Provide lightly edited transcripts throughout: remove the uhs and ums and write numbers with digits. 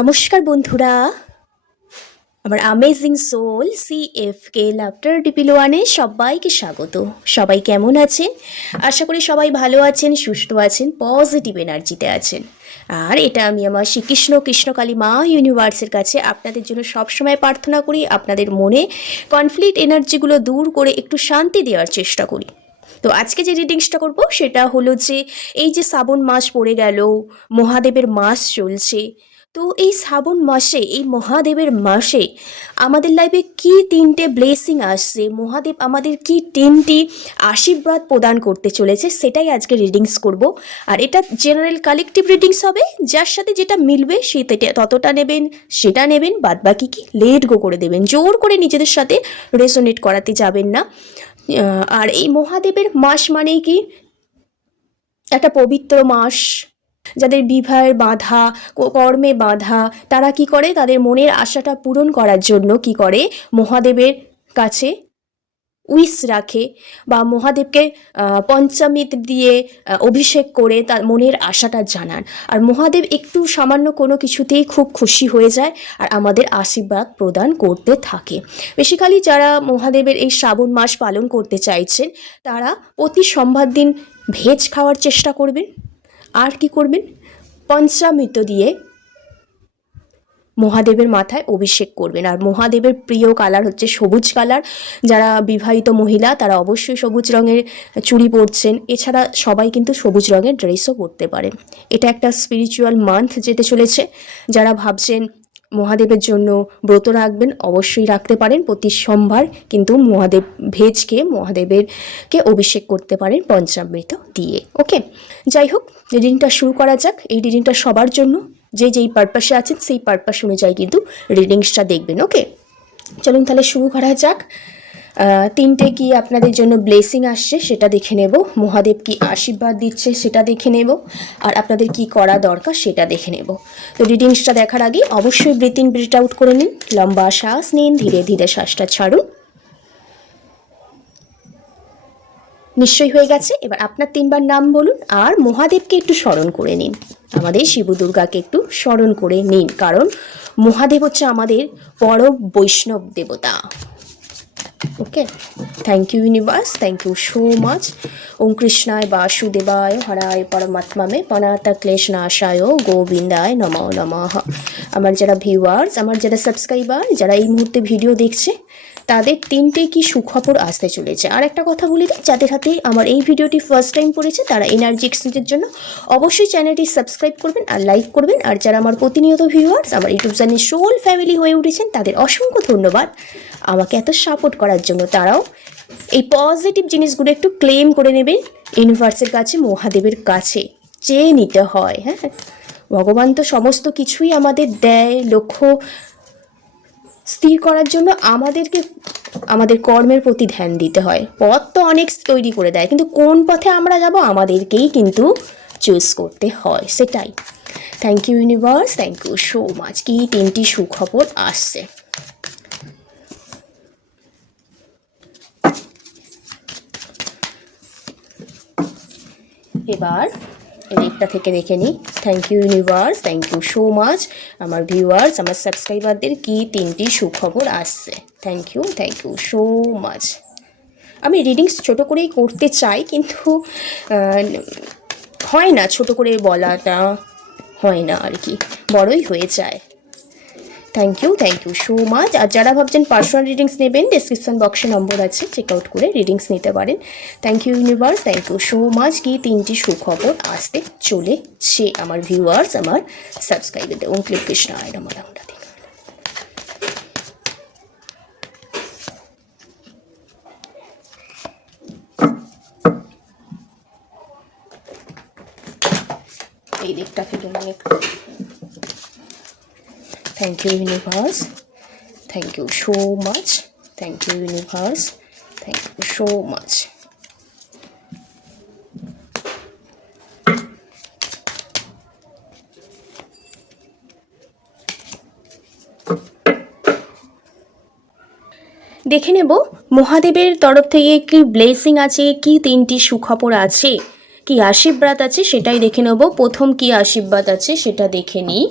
নমস্কার বন্ধুরা, আমার অ্যামেজিং সোল সিএফকে লাফটার ডিপিল ওয়ানে সবাইকে স্বাগত। সবাই কেমন আছেন? আশা করি সবাই ভালো আছেন, সুস্থ আছেন, পজিটিভ এনার্জিতে আছেন। আর এটা আমি আমার শ্রীকৃষ্ণ কৃষ্ণকালী মা ইউনিভার্সের কাছে আপনাদের জন্য সবসময় প্রার্থনা করি, আপনাদের মনে কনফ্লিক্ট এনার্জিগুলো দূর করে একটু শান্তি দেওয়ার চেষ্টা করি। তো আজকে যে রিডিংসটা করব সেটা হলো যে এই যে শ্রাবণ মাস পড়ে গেল, মহাদেবের মাস চলছে। তো এই শ্রাবণ মাসে, এই মহাদেবের মাসে আমাদের লাইফে কি তিনটে ব্লেসিং আসছে, মহাদেব আমাদের কি তিনটি আশীর্বাদ প্রদান করতে চলেছে, সেটাই আজকে রিডিংস করব। আর এটা জেনারেল কালেকটিভ রিডিংস হবে, যার সাথে যেটা মিলবে সেটা ততটা নেবেন, সেটা নেবেন, বাদ বাকি কি লেট গো করে দেবেন। জোর করে নিজেদের সাথে রেজোনেট করাতে যাবেন না। আর এই মহাদেবের মাস মানেই কি একটা পবিত্র মাস। যাদের বিবাহের বাধা, কর্মে বাধা, তারা কি করে তাদের মনের আশাটা পূরণ করার জন্য কি করে মহাদেবের কাছে উইশ রাখে বা মহাদেবকে পঞ্চামৃত দিয়ে অভিষেক করে তার মনের আশাটা জানান। আর মহাদেব একটু সামান্য কোনো কিছুতেই খুব খুশি হয়ে যায় আর আমাদের আশীর্বাদ প্রদান করতে থাকে। বেসিক্যালি যারা মহাদেবের এই শ্রাবণ মাস পালন করতে চাইছেন তারা প্রতি সোমবার দিন ভেজ খাওয়ার চেষ্টা করবেন। আর কি করবেন? পঞ্চামৃত দিয়ে মহাদেবের মাথায় অভিষেক করবেন। আর মহাদেবের প্রিয় কালার হচ্ছে সবুজ কালার। যারা বিবাহিত মহিলা তারা অবশ্যই সবুজ রঙের চুড়ি পরছেন, এছাড়া সবাই কিন্তু সবুজ রঙের ড্রেসও পরতে পারেন। এটা একটা স্পিরিচুয়াল মান্থ যেতে চলেছে। যারা ভাবছেন মহাদেবের জন্য ব্রত রাখবেন অবশ্যই রাখতে পারেন প্রতি সোমবার, কিন্তু মহাদেব ভেজকে মহাদেবেরকে অভিষেক করতে পারেন পঞ্চামৃত দিয়ে। ওকে, যাই হোক, রিডিংটা শুরু করা যাক। এই রিডিংটা সবার জন্য, যে যেই পারপাসে আছেন সেই পারপাস অনুযায়ী কিন্তু রিডিংসটা দেখবেন। ওকে, চলুন তাহলে শুরু করা যাক। তিনটে কি আপনাদের জন্য ব্লেসিং আসছে সেটা দেখে নেব, মহাদেব কি আশীর্বাদ দিচ্ছে সেটা দেখে নেব, আর আপনাদের কি করা দরকার সেটা দেখে নেব। তো রিডিংসটা দেখার আগে অবশ্যই ব্রিথ ইন ব্রিথ আউট করে নিন, লম্বা শ্বাস নিন, ধীরে ধীরে শ্বাসটা ছাড়ুন। নিশ্চয়ই হয়ে গেছে। এবার আপনার তিনবার নাম বলুন আর মহাদেবকে একটু স্মরণ করে নিন, আমাদের শিব দুর্গাকে একটু স্মরণ করে নিন, কারণ মহাদেব হচ্ছে আমাদের বড় বৈষ্ণব দেবতা। Okay, thank you universe, thank you so much. Om কৃষ্ণায় বাসুদেবায় হরায় পরমাত্মামে পনাতা ক্লেশ নাশায় গোবিন্দায় নমো নমঃ। আমার যারা ভিউয়ার্স, আমার যারা সাবস্ক্রাইবার, যারা এই মুহূর্তে ভিডিও দেখছে, তাদের তিনটে কি সুখবর আসতে চলেছে। আর একটা কথা বলে দিই, যাদের হাতে আমার এই ভিডিওটি ফার্স্ট টাইম পড়েছে তারা এনার্জি এক্সচেঞ্জের জন্য অবশ্যই চ্যানেলটি সাবস্ক্রাইব করবেন আর লাইক করবেন। আর যারা আমার প্রতিনিয়ত ভিউয়ার্স, আমার ইউটিউব চ্যানেল সোল ফ্যামিলি হয়ে উঠেছেন, তাদের অসংখ্য ধন্যবাদ আমাকে এত সাপোর্ট করার জন্য। তারাও এই পজিটিভ জিনিসগুলো একটু ক্লেম করে নেবেন ইউনিভার্সের কাছে, মহাদেবের কাছে চেয়ে নিতে হয়। হ্যাঁ, ভগবান তো সমস্ত কিছুই আমাদের দেয়, লক্ষ্য স্থির করার জন্য আমাদেরকে আমাদের কর্মের প্রতি ধ্যান দিতে হয়। পথ তো অনেক তৈরি করে দেয়, কিন্তু কোন পথে আমরা যাব আমাদেরকেই কিন্তু চুজ করতে হয়, সেটাই। Thank you universe, thank you so much. কি তিনটি সুখবর আসছে এবার দিকটা থেকে দেখে নিই। Thank you universe, thank you so much. আমার ভিউয়ার্স, আমার সাবস্ক্রাইবারদের কি তিনটি সুখবর আসছে। Thank you so much. আমি রিডিংস ছোটো করেই করতে চাই, কিন্তু হয় না, ছোটো করে বলাটা হয় না আর কি, বড়ই হয়ে যায়। Thank you so much. আর যারা ভাবছেন পার্সোনাল রিডিংস নেবেন, ডিসক্রিপশন বক্সে নম্বর আছে, চেক আউট করে রিডিংস নিতে পারেন। Thank you universe, thank you so much. কি তিনটি সুখবর আসতে চলেছে আমার ভিউয়ার্স, আমার সাবস্ক্রাইবারদের। ওম ক্লিক কৃষ্ণ আয় নমঃ। এই দিকটা থেকে নিয়ে thank you universe, thank you so much. Thank you universe, thank you so much. দেখে নেব মহাদেবের তরফ থেকে কি ব্লেসিং আছে, কি তিনটি সুখবর আছে, কি আশীর্বাদ আছে সেটাই দেখে নেব। প্রথম কি আশীর্বাদ আছে সেটা দেখে নিই।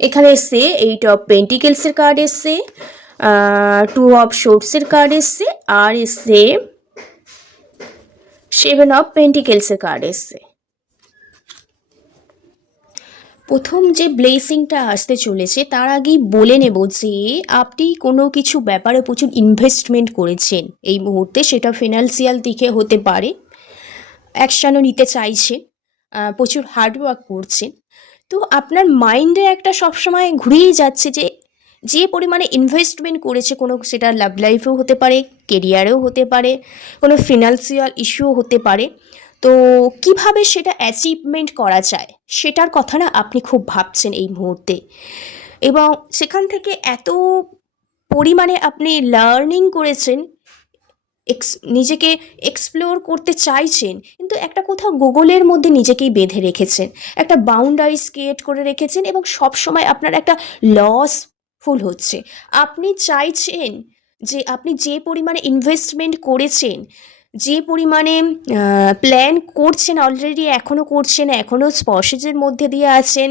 এখানে এসছে 8 অফ পেন্টিকেলসের কার্ড এসছে, 2 অফ শোর্টসের কার্ড এসছে, আর এসছে 7 অফ পেন্টিকেলসের কার্ড এসছে। প্রথম যে ব্লেসিংটা আসতে চলেছে তার আগেই বলে নেব যে আপনি কোনো কিছু ব্যাপারে প্রচুর ইনভেস্টমেন্ট করেছেন এই মুহূর্তে, সেটা ফিনান্সিয়াল দিকে হতে পারে, অ্যাকশানও নিতে চাইছেন, প্রচুর হার্ডওয়ার্ক করছেন। তো আপনার মাইন্ডে একটা সবসময় ঘুরেই যাচ্ছে যে যে পরিমাণে ইনভেস্টমেন্ট করেছে, কোনো সেটা লাভ লাইফেও হতে পারে, কেরিয়ারেও হতে পারে, কোনো ফিনান্সিয়াল ইস্যুও হতে পারে, তো কিভাবে সেটা অ্যাচিভমেন্ট করা যায় সেটার কথা না আপনি খুব ভাবছেন এই মুহূর্তে, এবং সেখান থেকে এত পরিমাণে আপনি লার্নিং করেছেন, নিজেকে এক্সপ্লোর করতে চাইছেন, কিন্তু একটা কোথাও গুগলের মধ্যে নিজেকেই বেঁধে রেখেছেন, একটা বাউন্ডারিজ ক্রিয়েট করে রেখেছেন, এবং সব সময় আপনার একটা লস ফুল হচ্ছে। আপনি চাইছেন যে আপনি যে পরিমাণে ইনভেস্টমেন্ট করেছেন, যে পরিমাণে প্ল্যান করছেন, অলরেডি এখনও করছেন, এখনও প্রসেসের মধ্যে দিয়ে আছেন,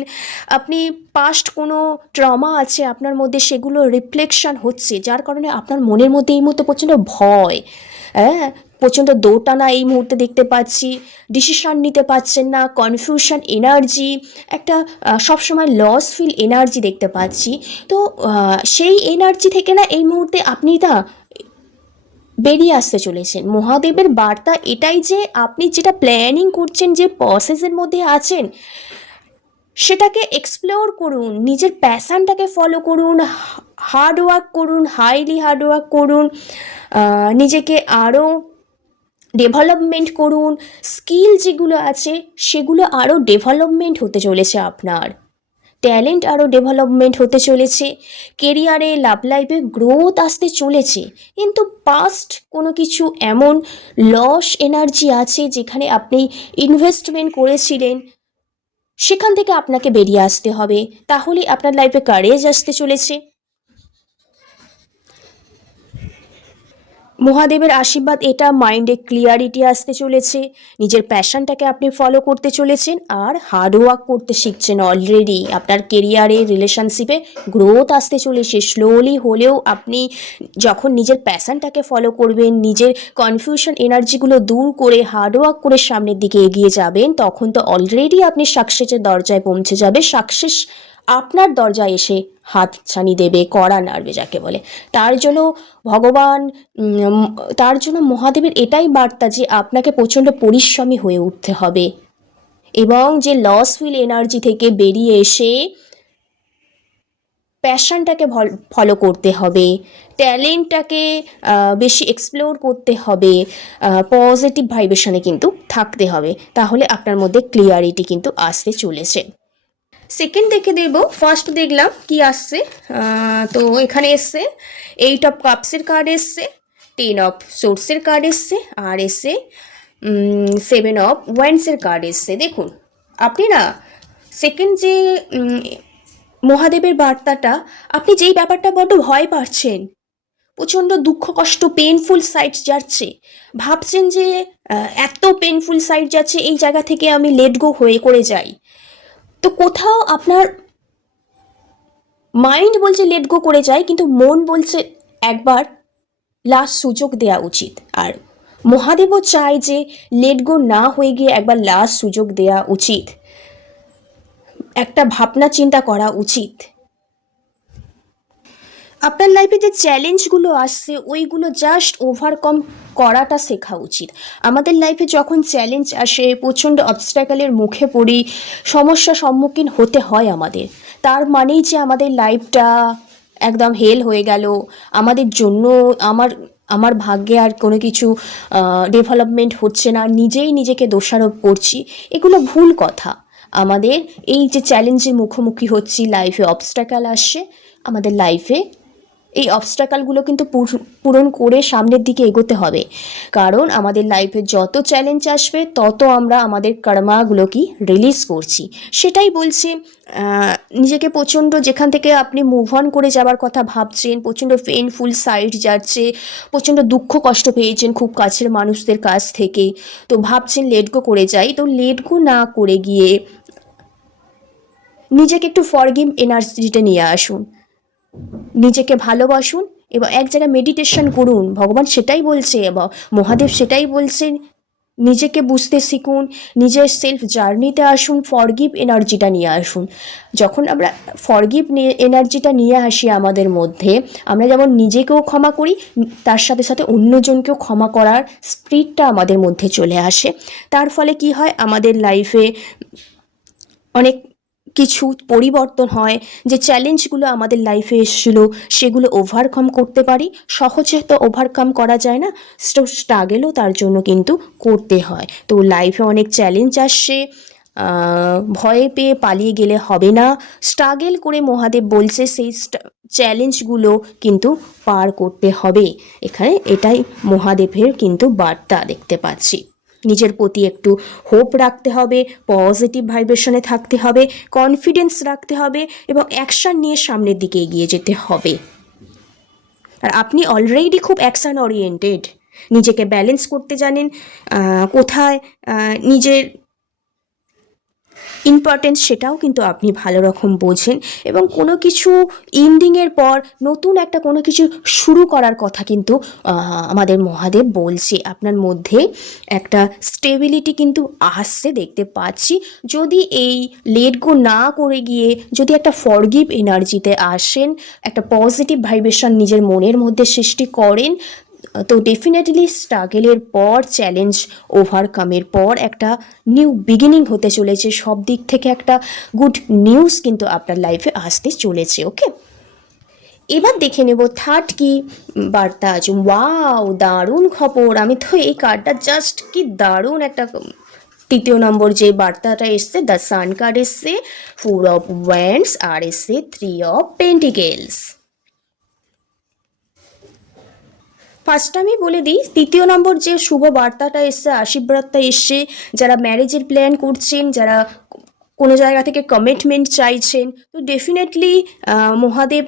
আপনি পাস্ট কোনো ট্রমা আছে আপনার মধ্যে, সেগুলো রিফ্লেকশন হচ্ছে, যার কারণে আপনার মনের মধ্যে এই মুহূর্তে প্রচণ্ড ভয়, হ্যাঁ, প্রচণ্ড দোটানা এই মুহূর্তে দেখতে পাচ্ছি, ডিসিশন নিতে পারছেন না, কনফিউশন এনার্জি, একটা সবসময় লস ফিল এনার্জি দেখতে পাচ্ছি। তো সেই এনার্জি থেকে না এই মুহূর্তে আপনি বেরিয়ে আসতে চলেছেন। মহাদেবের বার্তা এটাই যে আপনি যেটা প্ল্যানিং করছেন, যে প্রসেসের মধ্যে আছেন, সেটাকে এক্সপ্লোর করুন, নিজের প্যাশনটাকে ফলো করুন, হার্ডওয়ার্ক করুন, হাইলি হার্ডওয়ার্ক করুন, নিজেকে আরও ডেভেলপমেন্ট করুন, স্কিল যেগুলো আছে সেগুলো আরও ডেভেলপমেন্ট হতে চলেছে, আপনার ট্যালেন্ট আরও ডেভেলপমেন্ট হতে চলেছে, কেরিয়ারে লাভ লাইফে গ্রোথ আসতে চলেছে। কিন্তু পাস্ট কোনো কিছু এমন লস এনার্জি আছে যেখানে আপনি ইনভেস্টমেন্ট করেছিলেন, সেখান থেকে আপনাকে বেরিয়ে আসতে হবে, তাহলে আপনার লাইফে কারেজ আসতে চলেছে। মহাদেবের আশীর্বাদ এটা, মাইন্ডে ক্লিয়ারিটি আসতে চলেছে, নিজের প্যাশনটাকে আপনি ফলো করতে চলেছেন, আর হার্ডওয়ার্ক করতে শিখছেন অলরেডি, আপনার কেরিয়ারে রিলেশনশিপে গ্রোথ আসতে চলেছে। স্লোলি হলেও আপনি যখন নিজের প্যাশনটাকে ফলো করবেন, নিজের কনফিউশন এনার্জিগুলো দূর করে হার্ডওয়ার্ক করে সামনের দিকে এগিয়ে যাবেন, তখন তো অলরেডি আপনি সাকসেসের দরজায় পৌঁছে যাবে, সাকসেস আপনার দরজায় এসে হাত ছানি দেবে, কড়া নাড়বে যাকে বলে। তার জন্য ভগবান, তার জন্য মহাদেবের এটাই বার্তা যে আপনাকে প্রচণ্ড পরিশ্রমী হয়ে উঠতে হবে, এবং যে লস ফিল এনার্জি থেকে বেরিয়ে এসে প্যাশনটাকে ফলো করতে হবে, ট্যালেন্টটাকে বেশি এক্সপ্লোর করতে হবে, পজিটিভ ভাইব্রেশনে কিন্তু থাকতে হবে, তাহলে আপনার মধ্যে ক্লিয়ারিটি কিন্তু আসতে চলেছে। সেকেন্ড দেখে দেব, ফার্স্ট দেখলাম কি আসছে, তো এখানে এসছে 8 অফ কাপসের কার্ড এসছে, 10 অফ সোর্সের কার্ড এসছে, আর এসছে 7 অফ ওয়ান্ডসের কার্ড এসছে। দেখুন আপনি না সেকেন্ড যে মহাদেবের বার্তাটা, আপনি যেই ব্যাপারটা বড্ড ভয় পাচ্ছেন, প্রচণ্ড দুঃখ কষ্ট পেনফুল সাইড যাচ্ছে, ভাবছেন যে এত পেনফুল সাইড যাচ্ছে, এই জায়গা থেকে আমি লেট গো হয়ে করে যাই, তো কোথাও আপনার মাইন্ড বলছে লেট গো করে যায়, কিন্তু মন বলছে একবার লাস্ট সুযোগ দেওয়া উচিত। আর মহাদেবও চায় যে লেট গো না হয়ে গিয়ে একবার লাস্ট সুযোগ দেওয়া উচিত, একটা ভাবনা চিন্তা করা উচিত। আপনার লাইফে যে চ্যালেঞ্জগুলো আসছে ওইগুলো জাস্ট ওভারকাম করাটা শেখা উচিত। আমাদের লাইফে যখন চ্যালেঞ্জ আসে, প্রচণ্ড অবস্ট্যাকলের মুখে পড়ি, সমস্যার সম্মুখীন হতে হয় আমাদের, তার মানেই যে আমাদের লাইফটা একদম হেল হয়ে গেল, আমাদের জন্য আমার ভাগ্যে আর কোনো কিছু ডেভেলপমেন্ট হচ্ছে না, নিজেই নিজেকে দোষারোপ করছি, এগুলো ভুল কথা। আমাদের এই যে চ্যালেঞ্জের মুখোমুখি হচ্ছি, লাইফে অবস্ট্যাকল আসছে, আমাদের লাইফে এই অবস্ট্যাকলগুলো কিন্তু পূরণ করে সামনের দিকে এগোতে হবে, কারণ আমাদের লাইফে যত চ্যালেঞ্জ আসবে তত আমরা আমাদের কর্মাগুলো কি রিলিজ করছি। সেটাই বলছি, নিজেকে প্রচণ্ড, যেখান থেকে আপনি মুভ অন করে যাওয়ার কথা ভাবছেন, প্রচণ্ড পেইনফুল সাইড যাচ্ছে, প্রচণ্ড দুঃখ কষ্ট পেয়েছেন খুব কাছের মানুষদের কাছ থেকে, তো ভাবছেন লেট গো করে যাই, তো লেট গো না করে গিয়ে নিজেকে একটু ফরগিভ এনার্জিটা নিয়ে আসুন, নিজেকে ভালোবাসুন এবং এক জায়গায় মেডিটেশন করুন। ভগবান সেটাই বলছে এবং মহাদেব সেটাই বলছেন, নিজেকে বুঝতে শিখুন, নিজের সেলফ জার্নিতে আসুন, ফরগিভ এনার্জিটা নিয়ে আসুন। যখন আমরা ফরগিভ এনার্জিটা নিয়ে আসি আমাদের মধ্যে, আমরা যেমন নিজেকেও ক্ষমা করি, তার সাথে সাথে অন্যজনকেও ক্ষমা করার স্পিরিটটা আমাদের মধ্যে চলে আসে। তার ফলে কি হয়, আমাদের লাইফে অনেক কিছু পরিবর্তন হয়। যে চ্যালেঞ্জগুলো আমাদের লাইফে এসেছিলো সেগুলো ওভারকাম করতে পারি। সহজে তো ওভারকাম করা যায় না, স্ট্রাগেলও তার জন্য কিন্তু করতে হয়। তো লাইফে অনেক চ্যালেঞ্জ আসছে, ভয়ে পেয়ে পালিয়ে গেলে হবে না, স্ট্রাগেল করে মহাদেব বলছে সেই চ্যালেঞ্জগুলো কিন্তু পার করতে হবে। এখানে এটাই মহাদেবের কিন্তু বার্তা দেখতে পাচ্ছি। নিজের প্রতি একটু হোপ রাখতে হবে, পজিটিভ ভাইব্রেশনে থাকতে হবে, কনফিডেন্স রাখতে হবে এবং অ্যাকশান নিয়ে সামনের দিকে এগিয়ে যেতে হবে। আর আপনি অলরেডি খুব অ্যাকশান ওরিয়েন্টেড, নিজেকে ব্যালেন্স করতে জানেন, কোথায় নিজের ইম্পর্টেন্স সেটাও কিন্তু আপনি ভালো রকম বোঝেন এবং কোনো কিছু এন্ডিংয়ের পর নতুন একটা কোনো কিছু শুরু করার কথা কিন্তু আমাদের মহাদেব বলছে। আপনার মধ্যে একটা স্টেবিলিটি কিন্তু আসছে দেখতে পাচ্ছি। যদি এই লেট গো না করে গিয়ে যদি একটা ফরগিভ এনার্জিতে আসেন, একটা পজিটিভ ভাইব্রেশন নিজের মনের মধ্যে সৃষ্টি করেন, তো ডেফিনেটলি স্ট্রাগেলের পর, চ্যালেঞ্জ ওভারকামের পর একটা নিউ বিগিনিং হতে চলেছে। সব দিক থেকে একটা গুড নিউজ কিন্তু আপনার লাইফে আসতে চলেছে। ওকে, এবার দেখে নেব থার্ড কি বার্তা আছে। ওয়াও, দারুণ খবর! আমি তো এই কার্ডটা জাস্ট কি দারুণ একটা, তৃতীয় নম্বর যে বার্তাটা এসছে, দ্য সান কার্ড এসছে, 4 অফ ওয়ান্ডস আর এসছে 3 অফ পেন্টিকেলস। ফার্স্ট আমি বলে দিই, তৃতীয় নম্বর যে শুভ বার্তাটা এসছে, আশীর্বাদটা এসছে, যারা ম্যারেজের প্ল্যান করছেন, যারা কোনো জায়গা থেকে কমিটমেন্ট চাইছেন, তো ডেফিনেটলি মহাদেব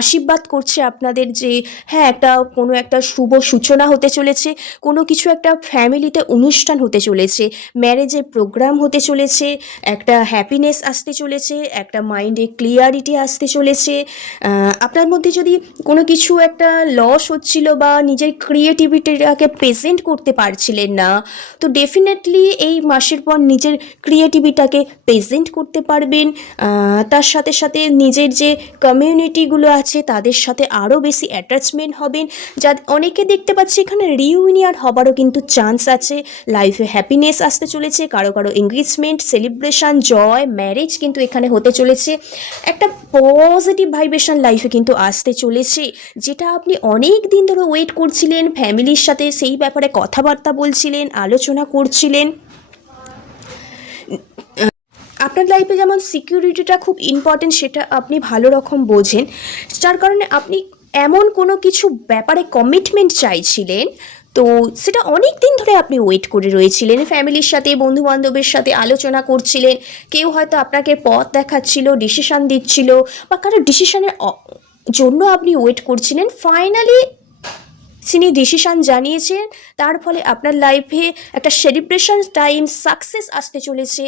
আশীর্বাদ করছে আপনাদের যে হ্যাঁ, একটা কোনো একটা শুভ সূচনা হতে চলেছে, কোনো কিছু একটা ফ্যামিলিতে অনুষ্ঠান হতে চলেছে, ম্যারেজের প্রোগ্রাম হতে চলেছে, একটা হ্যাপিনেস আসতে চলেছে, একটা মাইন্ডে ক্লিয়ারিটি আসতে চলেছে। আপনার মধ্যে যদি কোনো কিছু একটা লস হচ্ছিল বা নিজের ক্রিয়েটিভিটিটাকে প্রেজেন্ট করতে পারছিলেন না, তো ডেফিনেটলি এই মাসের পর নিজের ক্রিয়েটিভিটাকে প্রেজেন্ট করতে পারবেন। তার সাথে সাথে নিজের যে কমিউনিটিগুলো আছে তাদের সাথে আরও বেশি অ্যাটাচমেন্ট হবেন। যা অনেকে দেখতে পাচ্ছি এখানে রিউনিয়ন হবারও কিন্তু চান্স আছে। লাইফে হ্যাপিনেস আসতে চলেছে, কারো কারো এঙ্গেজমেন্ট, সেলিব্রেশন, জয়, ম্যারেজ কিন্তু এখানে হতে চলেছে। একটা পজিটিভ ভাইব্রেশন লাইফে কিন্তু আসতে চলেছে, যেটা আপনি অনেক দিন ধরে ওয়েট করছিলেন, ফ্যামিলির সাথে সেই ব্যাপারে কথাবার্তা বলছিলেন, আলোচনা করছিলেন। আপনার লাইফে যেমন সিকিউরিটিটা খুব ইম্পর্টেন্ট, সেটা আপনি ভালো রকম বোঝেন, যার কারণে আপনি এমন কোনো কিছু ব্যাপারে কমিটমেন্ট চাইছিলেন, তো সেটা অনেক দিন ধরে আপনি ওয়েট করে রয়েছিলেন, ফ্যামিলির সাথে, বন্ধুবান্ধবের সাথে আলোচনা করছিলেন, কেউ হয়তো আপনাকে পথ দেখাচ্ছিল, ডিসিশান দিচ্ছিল বা কারো ডিসিশানের জন্য আপনি ওয়েট করছিলেন। ফাইনালি তিনি ডিসিশান জানিয়েছেন, তার ফলে আপনার লাইফে একটা সেলিব্রেশন টাইম, সাকসেস আসতে চলেছে,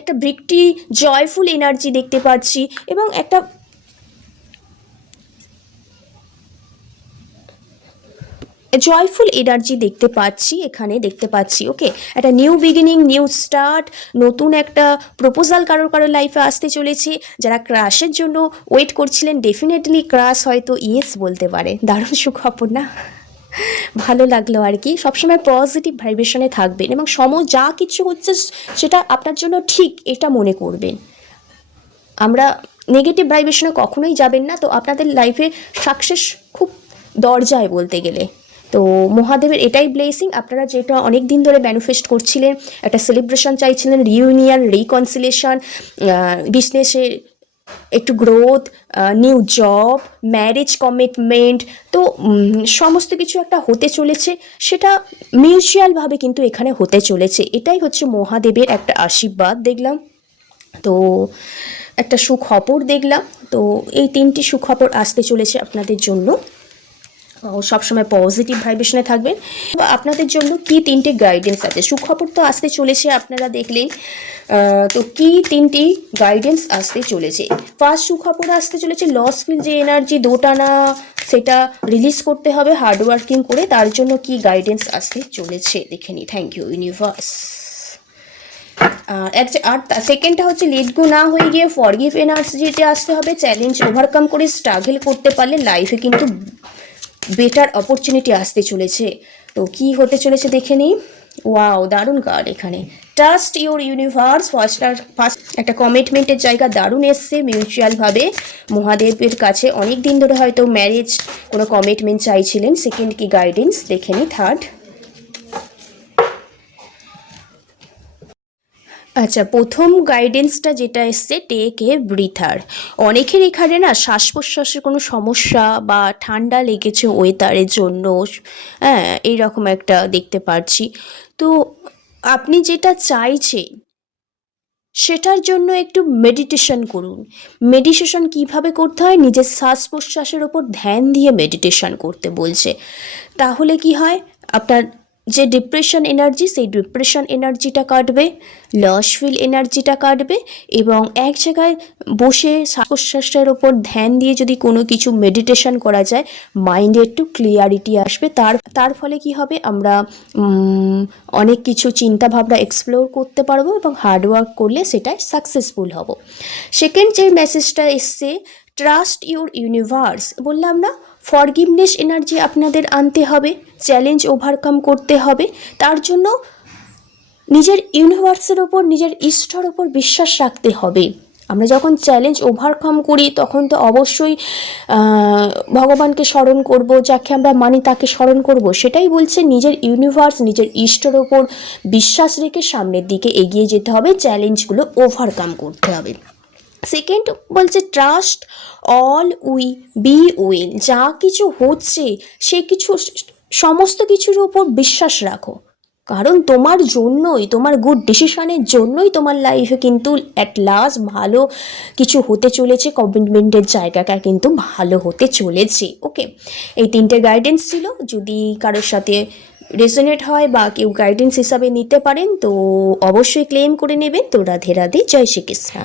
একটা ভিক্টরি, জয়ফুল এনার্জি দেখতে পাচ্ছি এবং একটা জয়ফুল এনার্জি দেখতে পাচ্ছি, এখানে দেখতে পাচ্ছি। ওকে, একটা নিউ বিগিনিং, নিউ স্টার্ট, নতুন একটা প্রপোজাল কারোর লাইফে আসতে চলেছে। যারা ক্রাশের জন্য ওয়েট করছিলেন, ডেফিনেটলি ক্রাশ হয়তো ইয়েস বলতে পারে। দারুণ সুখবর না? ভালো লাগলো আর কি। সবসময় পজিটিভ ভাইব্রেশনে থাকবেন এবং যা কিছু হচ্ছে সেটা আপনার জন্য ঠিক, এটা মনে করবেন। আমরা নেগেটিভ ভাইব্রেশনে কখনোই যাবেন না। তো আপনাদের লাইফে সাকসেস খুব দরজায় বলতে গেলে। তো মহাদেবের এটাই ব্লেসিং, আপনারা যেটা অনেক দিন ধরে ম্যানিফেস্ট করছিলেন, একটা সেলিব্রেশন চাইছিলেন, রিউনিয়ন, রিকনসিলেশন, বিজনেসে একটু growth, new job, marriage commitment, তো সমস্ত কিছু একটা হতে চলেছে, সেটা মিউচুয়ালভাবে কিন্তু এখানে হতে চলেছে। এটাই হচ্ছে মহাদেবের একটা আশীর্বাদ দেখলাম। তো একটা সুখবর দেখলাম। তো এই 3টি সুখবর আসতে চলেছে আপনাদের জন্য। সবসময় পজিটিভ ভাইব্রেশনে থাকবেন। আপনাদের জন্য কি 3টে গাইডেন্স আছে, সুখবর তো আসতে চলেছে আপনারা দেখলেন। তো কি 3টি গাইডেন্স আসতে চলেছে। ফার্স্ট সুখবর আসতে চলেছে, লস ফিল যে এনার্জি দোটানা সেটা রিলিজ করতে হবে হার্ডওয়ার্কিং করে, তার জন্য কি গাইডেন্স আসতে চলেছে দেখে নিই। Thank you universe. আর সেকেন্ডটা হচ্ছে লেট গো না হয়ে গিয়ে ফরগিভ এনার্জিতে আসতে হবে। চ্যালেঞ্জ ওভারকাম করে স্ট্রাগল করতে পারলে লাইফে কিন্তু বেটার অপরচুনিটি আসতে চলেছে। তো কি হতে চলেছে দেখে নিই। ওয়াও, দারুণ কার্ড এখানে। ট্রাস্ট ইউর ইউনিভার্স, ফার্স্ট একটা কমিটমেন্টের জায়গা দারুণ এসছে মিউচুয়ালভাবে মহাদেবের কাছে। অনেক দিন ধরে হয়তো ম্যারেজ কোনো কমিটমেন্ট চাইছিলেন। সেকেন্ড কি গাইডেন্স দেখে নিই। থার্ড, আচ্ছা, প্রথম গাইডেন্সটা যেটা এসছে, টেক এ ব্রিথার। অনেকের এখানে না শ্বাস প্রশ্বাসের কোনো সমস্যা বা ঠান্ডা লেগেছে ওয়েদারের জন্য, হ্যাঁ এইরকম একটা দেখতে পাচ্ছি। তো আপনি যেটা চাইছেন সেটার জন্য একটু মেডিটেশন করুন। মেডিটেশন কিভাবে করতে হয়, নিজের শ্বাস প্রশ্বাসের ওপর ধ্যান দিয়ে মেডিটেশন করতে বলছে। তাহলে কি হয়, আপনার যে ডিপ্রেশন এনার্জি সেই ডিপ্রেশন এনার্জিটা কাটবে, লস ফিল এনার্জিটা কাটবে, এবং এক জায়গায় বসে শ্বাস প্রশ্বাসের ওপর ধ্যান দিয়ে যদি কোনো কিছু মেডিটেশন করা যায় মাইন্ডে একটু ক্লিয়ারিটি আসবে। তার ফলে কি হবে, আমরা অনেক কিছু চিন্তাভাবনা এক্সপ্লোর করতে পারবো এবং হার্ডওয়ার্ক করলে সেটাই সাকসেসফুল হব। সেকেন্ড যে মেসেজটা এসছে, ট্রাস্ট ইউর ইউনিভার্স। বললাম না, ফরগিভনেস এনার্জি আপনাদের আনতে হবে, চ্যালেঞ্জ ওভারকাম করতে হবে। তার জন্য নিজের ইউনিভার্সের ওপর, নিজের ইষ্টর ওপর বিশ্বাস রাখতে হবে। আমরা যখন চ্যালেঞ্জ ওভারকাম করি তখন তো অবশ্যই ভগবানকে স্মরণ করব, যাকে আমরা মানি তাকে স্মরণ করব। সেটাই বলছে, নিজের ইউনিভার্স, নিজের ইষ্টর ওপর বিশ্বাস রেখে সামনের দিকে এগিয়ে যেতে হবে, চ্যালেঞ্জগুলো ওভারকাম করতে হবে। সেকেন্ড বলছে, trust all we be will. যা কিছু হচ্ছে সে কিছু সমস্ত কিছুর উপর বিশ্বাস রাখো, কারণ তোমার জন্যই, তোমার গুড ডিসিশনের জন্যই তোমার লাইফে কিন্তু অ্যাট লাস্ট ভালো কিছু হতে চলেছে। কমিটমেন্টের জায়গাটা কিন্তু ভালো হতে চলেছে। ওকে, এই 3টে গাইডেন্স ছিল। যদি কারোর সাথে রেজোনেট হয় বা কেউ গাইডেন্স হিসাবে নিতে পারেন তো অবশ্যই ক্লেম করে নেবেন। তো রাধে রাধে, জয় শ্রীকৃষ্ণ।